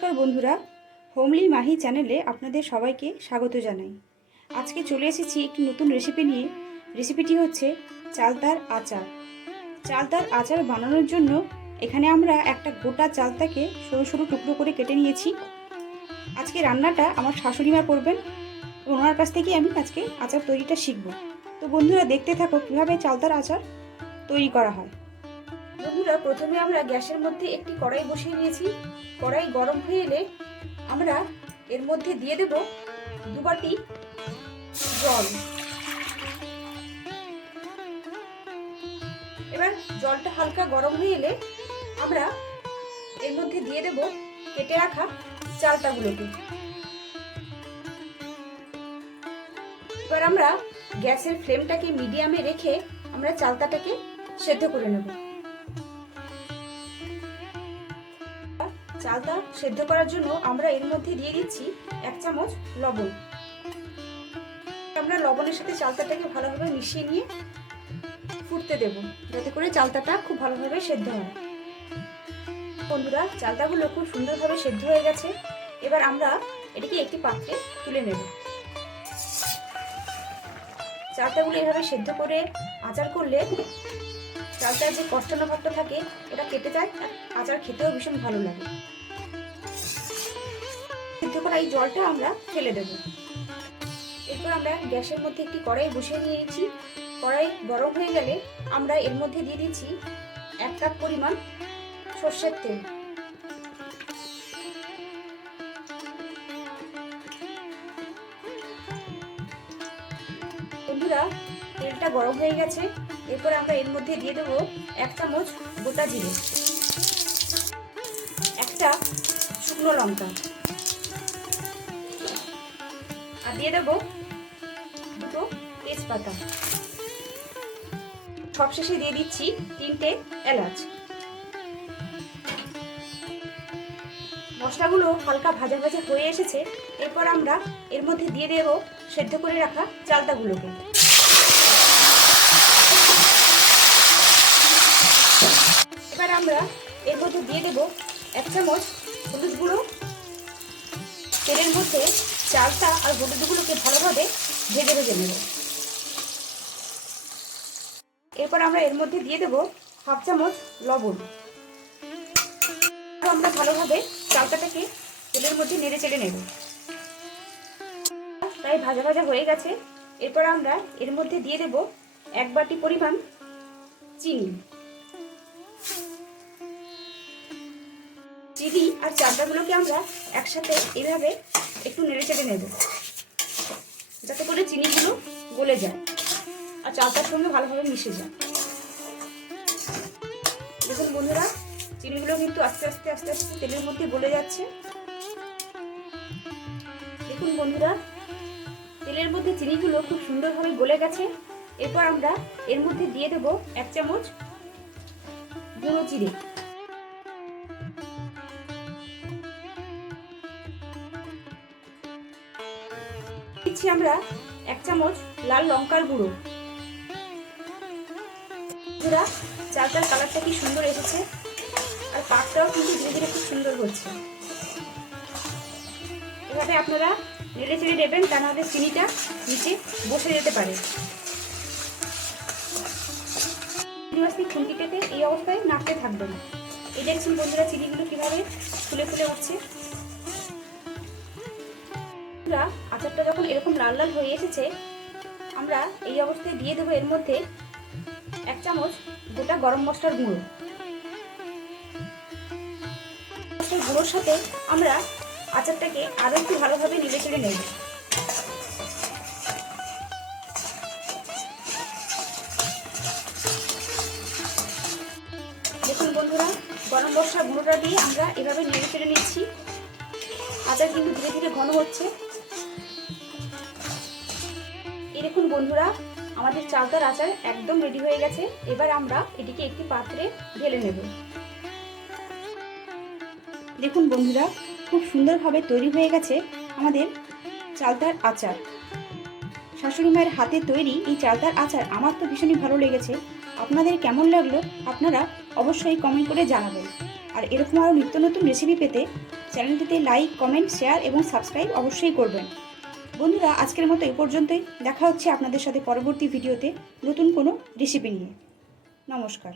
নমস্কার বন্ধুরা, হোমলি মাহি চ্যানেলে আপনাদের সবাইকে স্বাগত জানাই। আজকে চলে এসেছি একটি নতুন রেসিপি নিয়ে। রেসিপিটি হচ্ছে চালতার আচার। চালতার আচার বানানোর জন্য এখানে আমরা একটা গোটা চালতাকে সরু সরু টুকরো করে কেটে নিয়েছি। আজকে রান্নাটা আমার শাশুড়ি মা করবেন, ওনার কাছ থেকেই আমি আজকে আচার তৈরিটা শিখব। তো বন্ধুরা, দেখতে থাকো কীভাবে চালতার আচার তৈরি করা হয়। বন্ধুরা, প্রথমে আমরা গ্যাসের মধ্যে একটি কড়াই বসিয়ে নিয়েছি। কড়াই গরম হয়ে এলে আমরা এর মধ্যে দিয়ে দেব দু বাটি জল। এবার জলটা হালকা গরম হয়ে এলে আমরা এর মধ্যে দিয়ে দেব কেটে রাখা চালটাগুলোকে। এবার আমরা গ্যাসের ফ্লেমটাকে মিডিয়ামে রেখে আমরা চালতাটাকে সেদ্ধ করে নেব। চালটা সেদ্ধ করার জন্য আমরা এর মধ্যে দিয়ে দিচ্ছি এক চামচ লবণ। আমরা লবণের সাথে চালতাটাকে ভালোভাবে মিশিয়ে নিয়ে ফুটতে দেব, যাতে করে চালতাটা খুব ভালোভাবে সেদ্ধ হয়। বন্ধুরা চালতাগুলো খুব সুন্দরভাবে সেদ্ধ হয়ে গেছে। এবার আমরা এটিকে একটি পাত্রে তুলে নেব। চালতাগুলো এভাবে সেদ্ধ করে আচার করলে চালটার যে কষ্টানো ভাবটা থাকে ওটা কেটে যায় আচার খেতেও ভীষণ ভালো লাগে। সিদ্ধ করা এই জলটা আমরা ফেলে দেব। এরপর আমরা গ্যাসের মধ্যে একটি কড়াই বসিয়ে নিয়েছি। কড়াই গরম হয়ে গেলে আমরা এর মধ্যে দিয়ে দিচ্ছি এক কাপ পরিমাণ সর্ষের তেল। বন্ধুরা, তেলটা গরম হয়ে গেছে। এরপর আমরা এর মধ্যে দিয়ে দেবো এক চামচ গোটা জিরে, একটা শুকনো লঙ্কা আর দিয়ে দেবো দুটো তেজপাতা। সবশেষে দিয়ে দিচ্ছি তিনটে এলাচ। মশলাগুলো হালকা ভাজা ভাজা হয়ে এসেছে, এরপর আমরা এর মধ্যে দিয়ে দেব সেদ্ধ করে রাখা চালতাগুলোকে। চামচ হলুদ গুঁড়ো, তেলের মধ্যে চালটা আর হলুদগুলোকে ভালোভাবে ভেজে ভেজে নেব। এরপর আমরা এর মধ্যে দিয়ে দেব হাফ চামচ লবণ। আমরা ভালোভাবে চালটাটাকে তেলের মধ্যে নেড়ে চেড়ে নেব। প্রায় ভাজা ভাজা হয়ে গেছে। এরপর আমরা এর মধ্যে দিয়ে দেব এক বাটি পরিমাণ চিনি। চিনি আর চালটাগুলোকে আমরা একসাথে এইভাবে একটু নেড়ে চেড়ে নেব। যাতে করে চিনিগুলো গলে যায় আর চালটার সঙ্গে ভালোভাবে মিশে যায়। দেখুন বন্ধুরা, চিনিগুলো কিন্তু আস্তে আস্তে আস্তে আস্তে তেলের মধ্যে গলে যাচ্ছে। দেখুন বন্ধুরা, তেলের মধ্যে চিনিগুলো খুব সুন্দরভাবে গলে গেছে। এরপর আমরা এর মধ্যে দিয়ে দেব এক চামচ গুঁড়ো চিড়ে দিচ্ছি আমরা এক চামচ লাল লঙ্কার গুঁড়ো। বন্ধুরা, চালটার কালারটা কি সুন্দর এসেছে আর পাকটাও কিন্তু ধীরে ধীরে খুব সুন্দর হচ্ছে। এভাবে আপনারা নেড়ে চেড়ে দেবেন, তা নাহলে চিনিটা নিচে বসে যেতে পারে। প্লাস্টিক খুন্তিটাতে এই অবস্থায় নাড়তে থাকবে না এই দেখছেন বন্ধুরা, চিনিগুলো কীভাবে ফুলে ফুলে উঠছে। বন্ধুরা আচারটা যখন এরকম লাল লাল হয়ে এসেছে, আমরা এই অবস্থায় দিয়ে দেবো এর মধ্যে এক চামচ গোটা গরম মশলার গুঁড়ো। মশলার গুঁড়োর সাথে আমরা আচারটাকে আরও একটু ভালোভাবে নেড়ে চেড়ে নেব। দেখুন বন্ধুরা, গরম মশলা গুঁড়োটা দিয়ে আমরা এভাবে নেড়ে চেড়ে নিচ্ছি। আচার কিন্তু ধীরে ধীরে ঘন হচ্ছে। এই দেখুন বন্ধুরা, আমাদের চালতার আচার একদম রেডি হয়ে গেছে। এবার আমরা এটিকে একটি পাত্রে ঢেলে নেব। দেখুন বন্ধুরা, খুব সুন্দরভাবে তৈরি হয়ে গেছে আমাদের চালতার আচার। শাশুড়ি মায়ের হাতে তৈরি এই চালতার আচার আমার তো ভীষণই ভালো লেগেছে। আপনাদের কেমন লাগল, আপনারা অবশ্যই কমেন্ট করে জানাবেন। আর এরকম আরও নিত্য নতুন রেসিপি পেতে চ্যানেলটিতে লাইক, কমেন্ট, শেয়ার এবং সাবস্ক্রাইব অবশ্যই করবেন। বন্ধুরা, আজকের মতো এই পর্যন্তই। দেখা হচ্ছে আপনাদের সাথে পরবর্তী ভিডিওতে নতুন কোনো রেসিপি নিয়ে। নমস্কার।